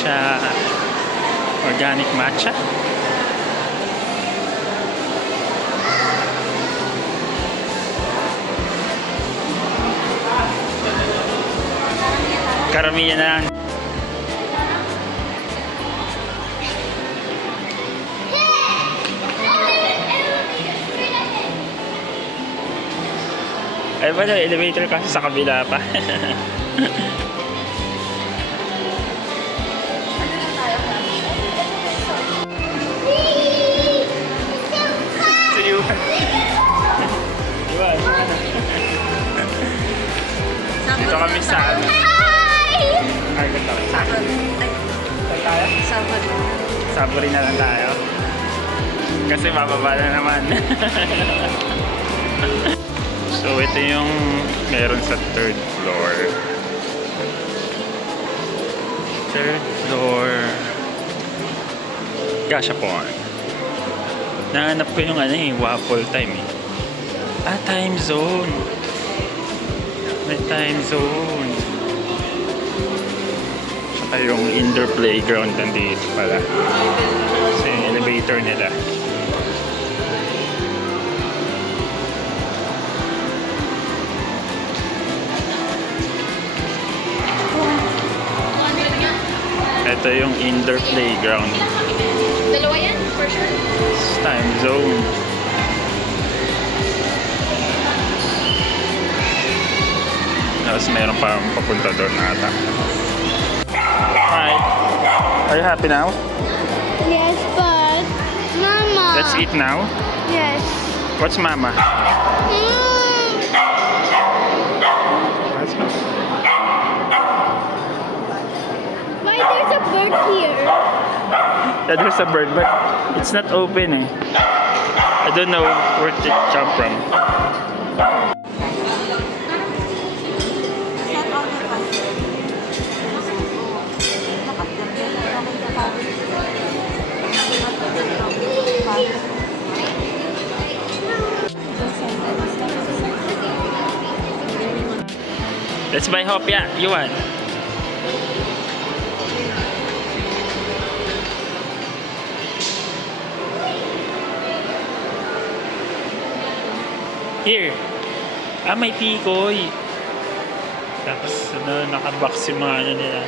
matcha. Organic matcha. Karamihan na lang. Ay ba, elevator kasi sa kabila pa. See you. Diba? Dito kami sa ano. Ay, ganda kami. Saan tayo? Saburi na lang tayo. Kasi bababa na naman. So ito yung meron sa third floor. Third floor. Gashapon. Nahanap ko yung ano eh, waffle time eh. Ah, time zone. May time zone. Saka yung indoor playground nandito pala. Kasi yung elevator nila. Ito yung indoor playground. Dalawa yan, for sure. Time zone. Tapos meron pa papunta doon ata. Hi. Are you happy now? Yes, but Mama. Let's eat now. Yes. What's mama? Why there's a bird here? Yeah, there's a bird, but it's not open eh. I don't know where it jump from. Let's buy hopya. You want? Here. Ah, may tikoy. Tapos ano, nakabox yung mga ano nila.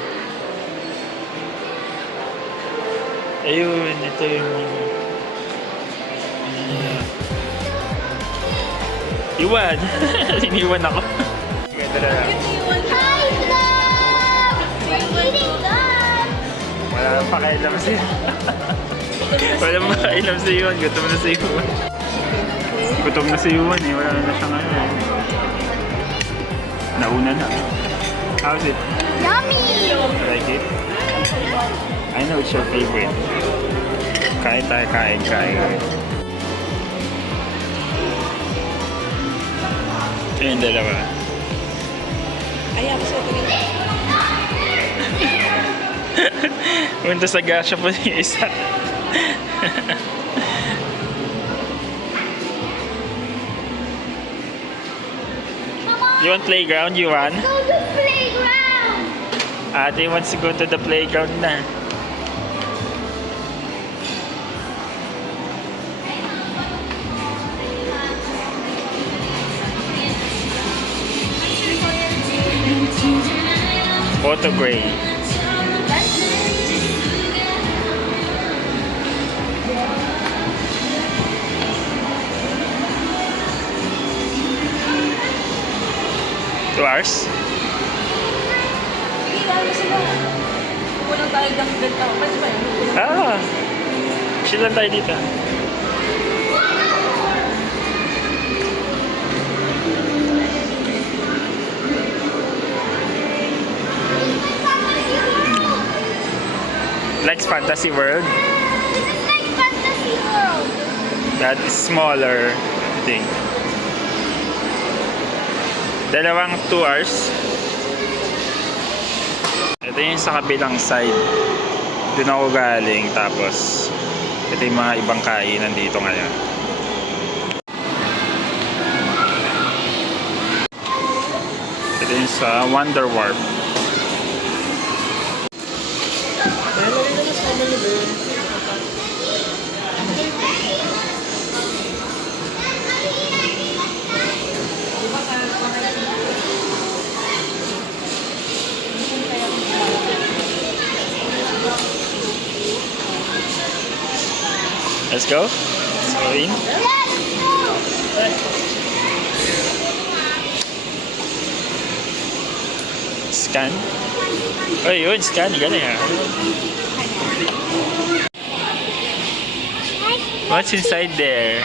Ayun, ito yung mga iwan. Iniwan ako. Ganda na lang. Hi, love! We're eating love! Wala nang pakailam siya. Wala nang pakailam si Yuan. Gutom na si Yuan. Gutom na si Yuan eh. Wala na siya ngayon eh. Nauna na. How's it? Yummy! You like it? I know it's your favorite. Kain tayo, kain. Ito yung dalawa. Ayaw ko siya ito. Punta sa gasha po yung isa. You want playground? You want? Go to playground! Ate wants to go to the playground na. Photo gray. $2? Hindi lang sila. Kulang tayo ng ganda. Pwede ba yun? Ah! Chill lang tayo dito. Likes Fantasy World? This is like Fantasy World. That is smaller, I think. Dalawang $2. Ito yung sa kabilang side. Doon ako galing. Tapos, ito yung mga ibang kainan dito ngayon. Ito yung sa Wonder Warp. Go. So in. Scan. Oh, yun. Scan. Galing ah. What's inside there?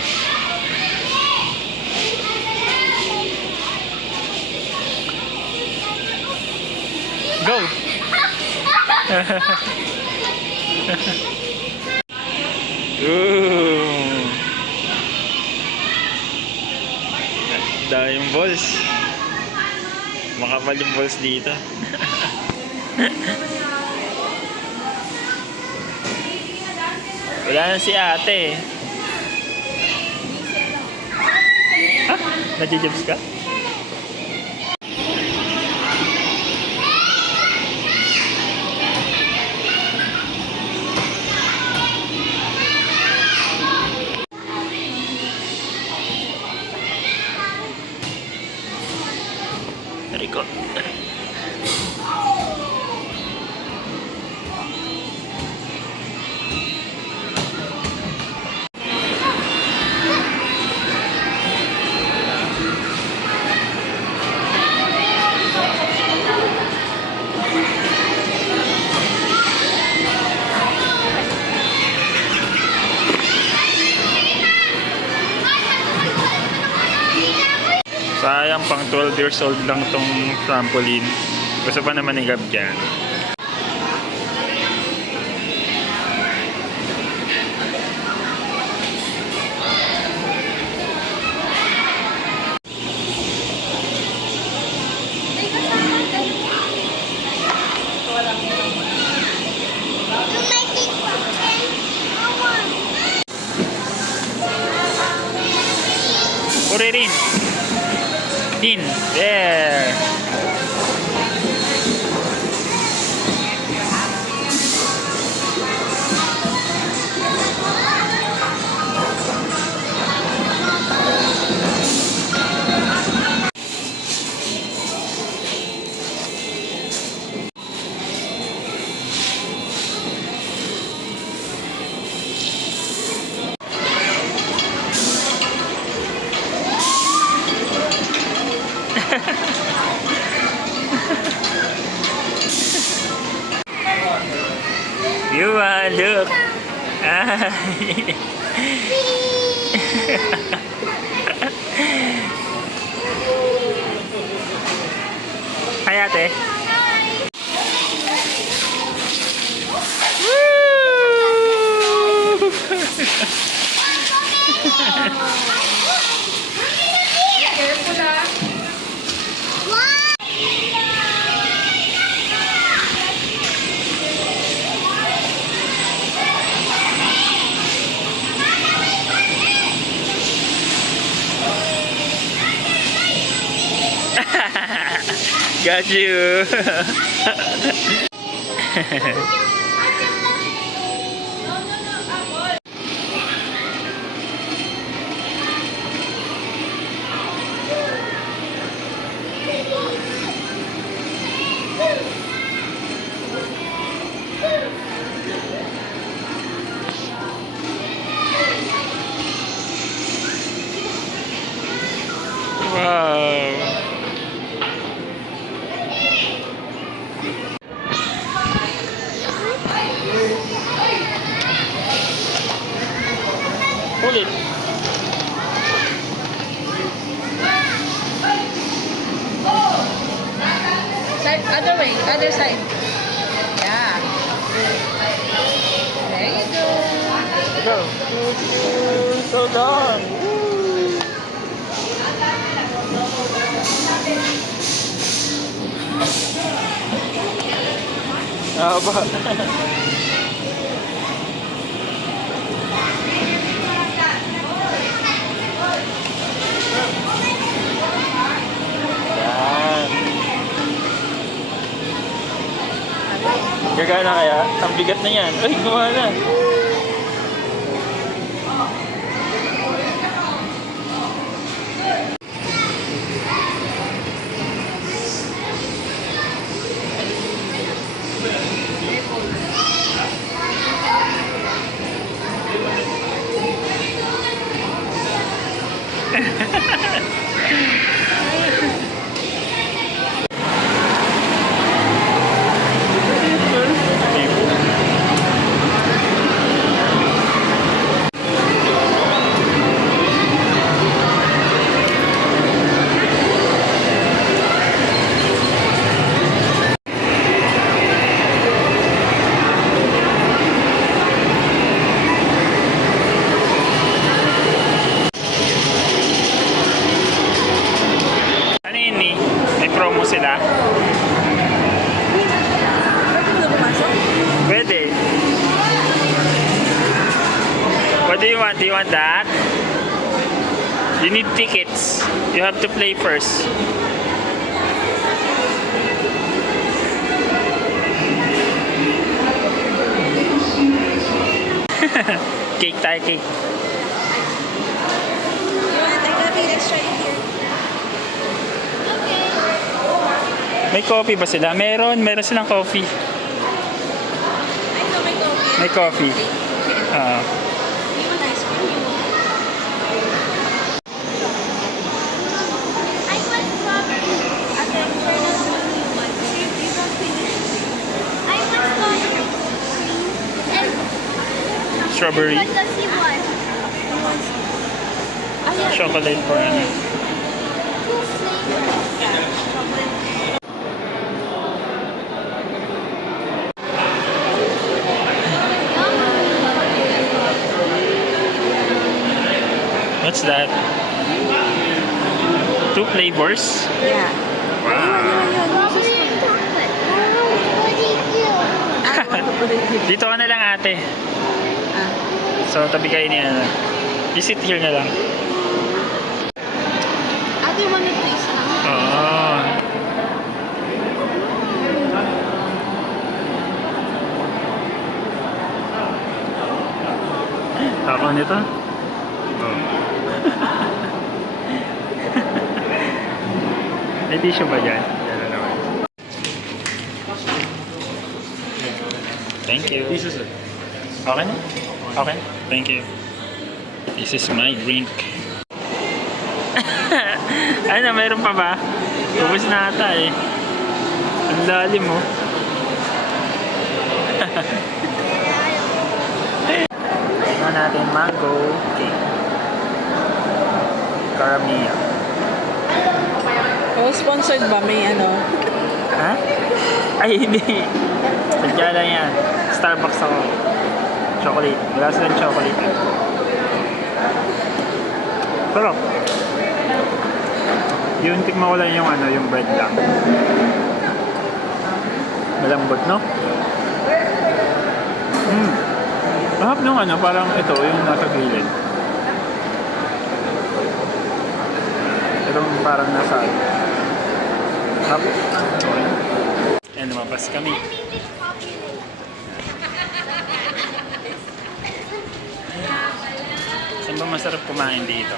Go! Ooh! Dahil yung balls. Makapal yung balls dito. Wala na si ate. Ha? Nadjijibs ka? Rico. Sayang, pang 12 years old lang tong trampoline. Gusto pa naman ni Gab dyan. Puri rin. Din. There. You look. Hi, ate. Careful ah. Got you. Wow. Hold it. Side, other way, other side. Yeah. There you go. Go. So long. Haba. Yan. Gagana kaya? Ang bigat na yan. Ay, gumana. Ano yun ni? May promo sila? Pwede mo na pumasok? Pwede. What do you want? Do you want that? You need tickets. You have to play first. Cake tayo, cake. You want to take a bit extra in here? May coffee ba sila? Meron silang coffee. I know may coffee. May coffee. Ah. You want ice cream? You want? I want strawberry. Ate, try na lang what you want. See if you don't finish. I want strawberry. And Strawberry. what does he want? Ayan. Chocolate for ano. Two flavors. Chocolate. What's that? 2 flavors? Yeah. Strawberry and chocolate. What do you do? I want to put it here. Dito ka na lang ate. Ah. So tabi kayo niya. You sit here na lang. Ate, you want it please? Oh. Ako nito? Oh. May tissue ba dyan? Yan na naman. Thank you. Okay na? Okay. Thank you. This is my drink. Ano, mayroon pa ba? Ubus na ata eh. Ang lalim mo. Tingnan natin mango cake. Caramia. Oh, sponsored ba? May ano? Ha? Ay, hindi. Sadya lang yan. Starbucks ako. Chocolate. Wala silang chocolate. Sarap. Yung tikma ko lang yung ano, yung bread lang. Malambot, no? Mahap nung ano, parang ito, yung nasa gilid. Itong parang nasa hap. Okay. Ayan, lumabas kami. Saan ba masarap kumain dito?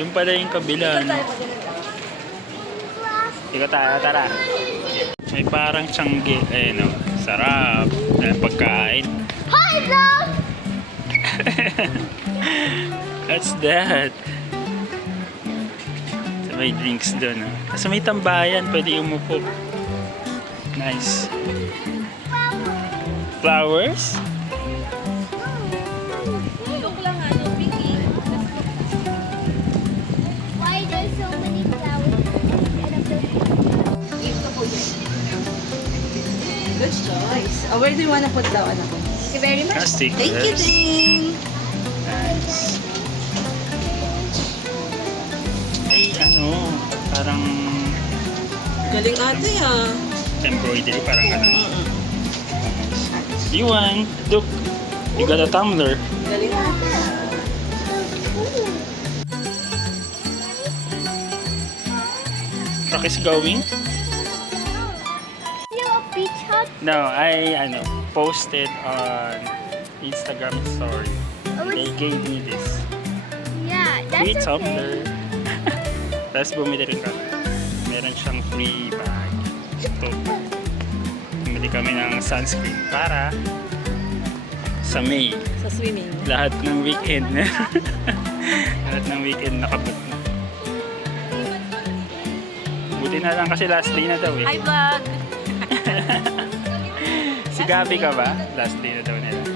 Yung pala yung kabila, no? Ikaw tayo, tara. May parang tiyangge. Ayun, no? Sarap. Pagkain. Hi, love! What's that? So, may drinks doon. Kasi may tambayan. Pwede umupo. Nice. Flowers? Look lang ano, pinky. Why there's so many flowers instead of the Ito po yun. Good choice. Oh, where do you want to put the ano? Thank you very much. Stickers. Thank you, Ding. Nice. Ay, ano, parang Galing ate ah. embroidery, parang ano. You want? Look, you got a tumbler. Galing ate ah. Rock is going? you a beach hut? No, I posted on Instagram story. Oh, They gave me this. yeah, that's Free okay. tumbler. Tapos bumili rin kami. Meron siyang free bag. Ito. Bumili kami ng sunscreen para Sa May. Sa swimming. Lahat ng weekend. Lahat ng weekend nakabook na. Buti na lang kasi last day na daw eh. Hi vlog! Si Gabi ka ba? Last day na daw nila.